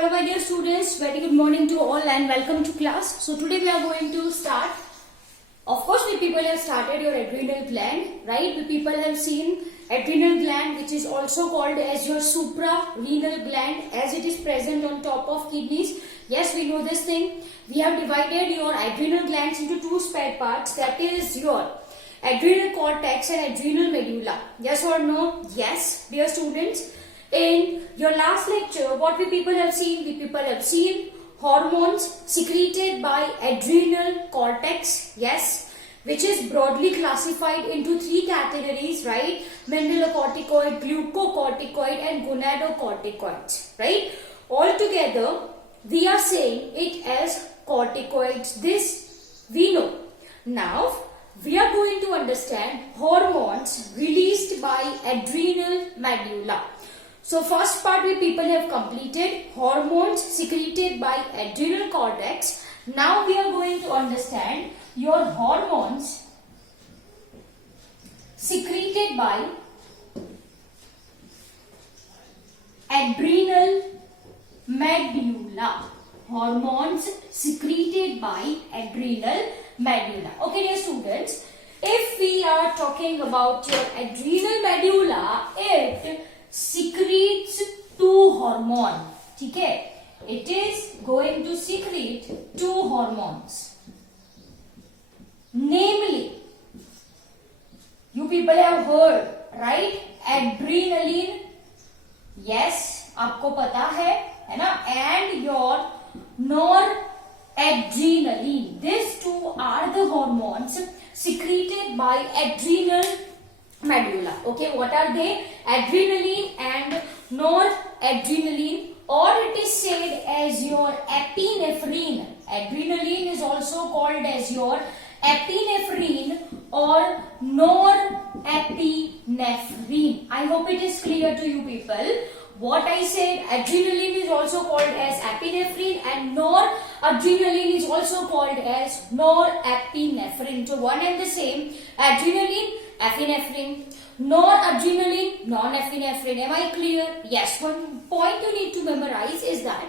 Hello my dear students, very good morning to all and welcome to class. So today we are going to start. Of course we people have started your adrenal gland, right? We people have seen adrenal gland, which is also called as your suprarenal gland, as it is present on top of kidneys. Yes, we know this thing. We have divided your adrenal glands into two spare parts, that is your adrenal cortex and adrenal medulla. Yes or no? Yes, dear students. In your last lecture, what we people have seen hormones secreted by adrenal cortex, yes, which is broadly classified into three categories, right? Mineralocorticoid, glucocorticoid and gonadocorticoids, right? Altogether, we are saying it as corticoids. This we know. Now, we are going to understand hormones released by adrenal medulla. So first part we people have completed, hormones secreted by adrenal cortex. Now we are going to understand your hormones secreted by adrenal medulla. Hormones secreted by adrenal medulla. Okay dear students, if we are talking about your adrenal medulla, it secretes two hormone. ठीक है? It is going to secrete two hormones. Namely, you people have heard, right? Adrenaline. Yes, आपको पता है ना? And your noradrenaline. These two are the hormones secreted by adrenal medulla. Okay, what are they? Adrenaline and noradrenaline, or it is said as your epinephrine. Adrenaline is also called as your epinephrine or norepinephrine. I hope it is clear to you people. What I said, adrenaline is also called as epinephrine and noradrenaline is also called as norepinephrine. So one and the same, adrenaline, epinephrine, noradrenaline, norepinephrine. Am I clear? Yes. One point you need to memorize is that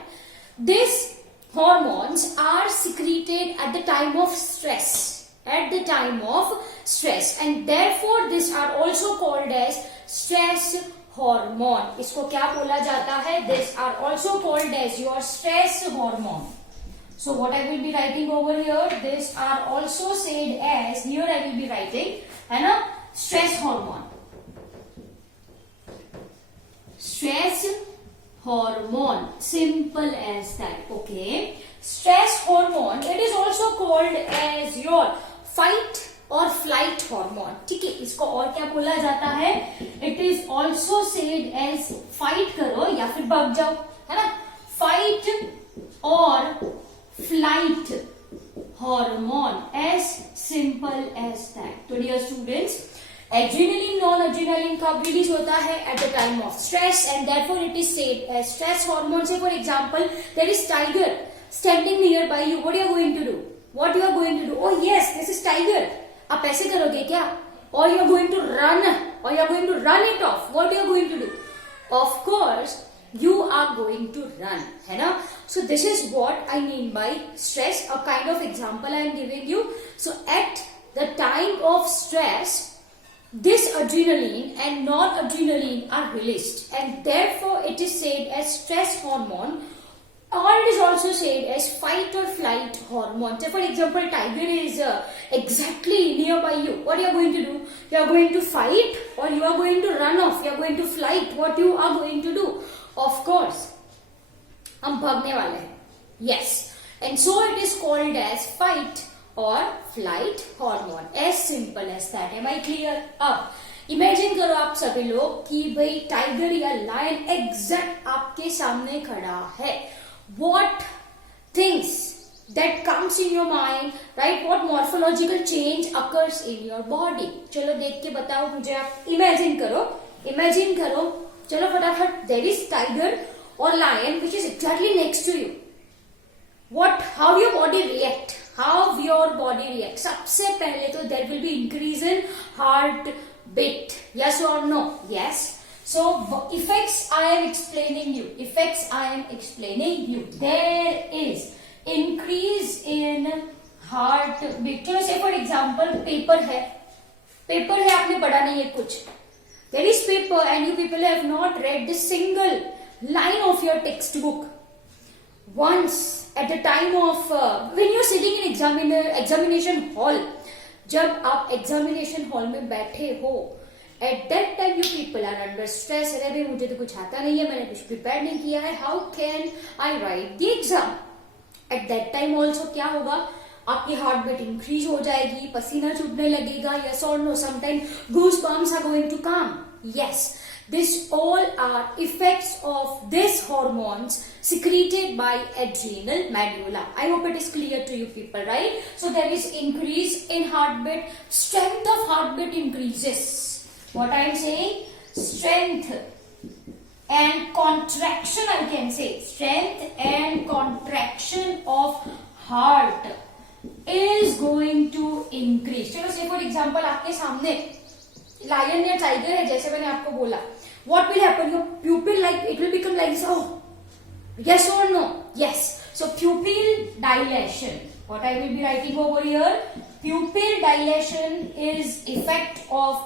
these hormones are secreted at the time of stress. At the time of stress, and therefore these are also called as stress hormone. इसको क्या बोला जाता है? These are also called as your stress hormone. So what I will be writing over here, these are also said as, here I will be writing, है ना, stress hormone. Stress hormone, simple as that. Okay, stress hormone, it is also called as your fight और flight hormone. ठीक है, इसको और क्या बोला जाता है? It is also said as fight करो या फिर भाग जाओ, है ना, फाइट और flight hormone, as simple as that. तो dear students, adrenaline noradrenaline कब रिलीज होता है? At the time of stress, and therefore it is said as stress hormone. Say for example, there is tiger standing nearby you. What you are going to do? What you are going to do? Oh yes, this is tiger. आप ऐसे करोगे क्या? Or you are going to run, or you are going to run it off. What you are going to do? Of course, you are going to run, है ना? So this is what I mean by stress. A kind of example I am giving you. So at the time of stress, this adrenaline and noradrenaline are released, and therefore it is said as stress hormone. Or it is also said as fight or flight hormone. So for example, tiger is exactly nearby you. What you are going to do? You are going to fight or you are going to run off. You are going to flight. What you are going to do? Of course, हम भागने वाले हैं. Yes. And so it is called as fight or flight hormone. As simple as that. Am I clear? अब imagine करो आप सभी लोग कि भाई टाइगर या लायन एग्जैक्ट आपके सामने खड़ा है. What things that comes in your mind, right? What morphological change occurs in your body? चलो देख के बताओ मुझे. आप इमेजिन करो, चलो फटाफट. There is tiger or lion which is exactly next to you. How your body react? सबसे पहले तो there will be increase in heart beat. Yes or no? Yes. So effects I am explaining you. Effects I am explaining you. There is increase in heart beat. चलो say for example paper है. Paper है, आपने पढ़ा नहीं है कुछ. There is paper and you people have not read the single line of your textbook. Once at the time of when you're sitting in examination hall, जब आप examination hall में बैठे हो, at that time you people are under stress. अरे भाई मुझे तो कुछ आता नहीं है, मैंने कुछ प्रिपेयर नहीं किया है, how can I write the exam? At that time also क्या होगा, आपकी हार्ट बीट इंक्रीज हो जाएगी, पसीना छूटने लगेगा, yes or no, sometimes goosebumps are going to come. Yes, this all are effects of this hormones secreted by adrenal medulla. I hope it is clear to you people, right? So there is increase in heartbeat, strength of heartbeat increases. What I am saying, strength and contraction, I can say strength and contraction of heart is going to increase. चलो say for example आपके सामने lion या tiger है, जैसे मैंने आपको बोला, what will happen? Your pupil, like it will become like this. Oh, yes or no? Yes. So pupil dilation. What I will be writing over here, pupil dilation is effect of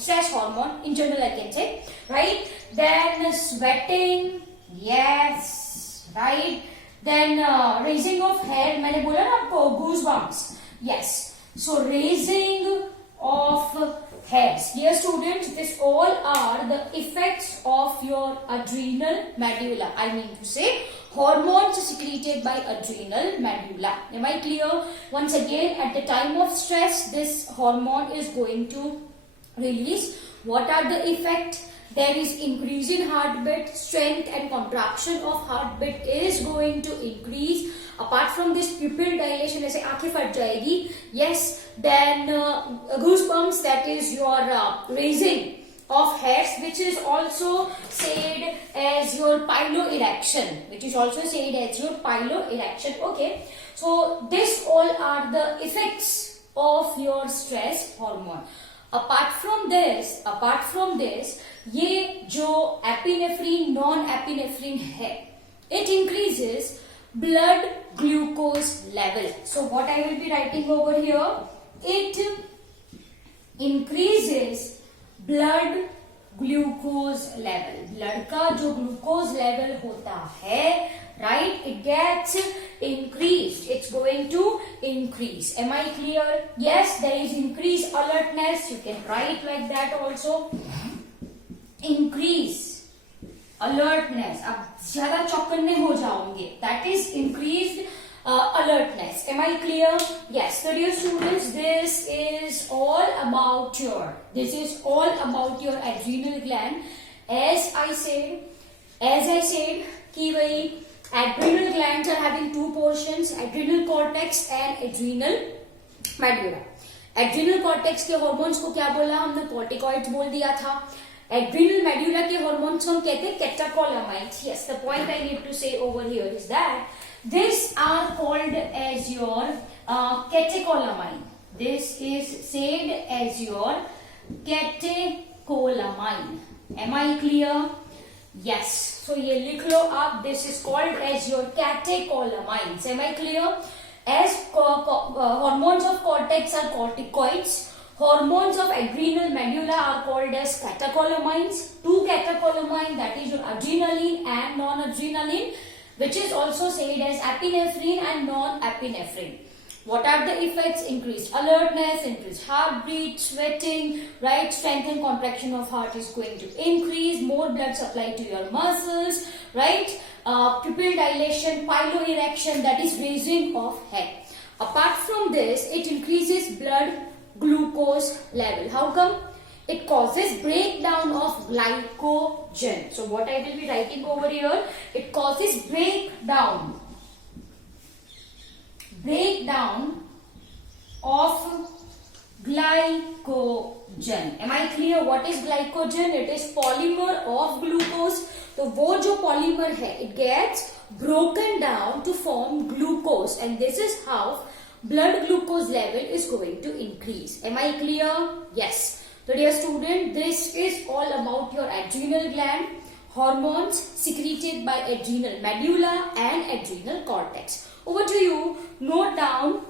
stress hormone in general, I can say, right? Then sweating, yes, right? Then raising of hair, मैंने बोला ना आपको, goosebumps, yes. So raising of hairs. Dear students, this all are the effects of your adrenal medulla. I mean to say hormones secreted by adrenal medulla. Am I clear? Once again, at the time of stress, this hormone is going to release. What are the effects? There is increase in heartbeat, strength and contraction of heartbeat is going to increase. Apart from this, pupil dilation, ऐसे आंखें फट जाएगी. Yes, then goosebumps, that is your raising of hairs, which is also said as your piloerection, which is also said as your piloerection. Okay, so this all are the effects of your stress hormone. Apart from this, ये जो epinephrine, non epinephrine है, it increases blood glucose level. So what I will be writing over here, it increases blood glucose level. Blood का जो glucose level होता है, right, it gets increased. It's going to increase. Am I clear? Yes, there is increased alertness. You can write like that also. Increase alertness. अब ज्यादा चौकन्ने हो जाओगे. That is increased alertness. Am I clear? Yes. So dear students, this is all about your adrenal gland. As I said, कि वही adrenal glands are having two portions, adrenal cortex and adrenal medulla. Adrenal cortex के hormones को क्या बोला हमने? Corticoids बोल दिया था. Adrenal medulla के hormones को हम कहते हैं catecholamines. Yes, the point I need to say over here is that these are called as your catecholamine. This is said as your catecholamine. Am I clear? Yes. So ये लिख लो आप. This is called as your catecholamines. Am I clear? As hormones of cortex are corticoids, hormones of adrenal medulla are called as catecholamines. Two catecholamine, that is your adrenaline and non-adrenaline, which is also said as epinephrine and non-epinephrine. What are the effects? Increased alertness, increased heartbeat, sweating, right? Strength and contraction of heart is going to increase, more blood supply to your muscles, right? Pupil dilation, piloerection, that is raising of head. Apart from this, it increases blood glucose level. How come? It causes breakdown of glycogen. So what I will be writing over here, it causes breakdown of glycogen. Am I clear? What is glycogen? It is polymer of glucose. तो वो जो polymer है, it gets broken down to form glucose, and this is how blood glucose level is going to increase. Am I clear? Yes. So dear student, this is all about your adrenal gland, hormones secreted by adrenal medulla and adrenal cortex. Over to you, note down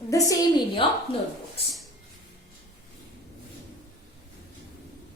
the same in your notebook.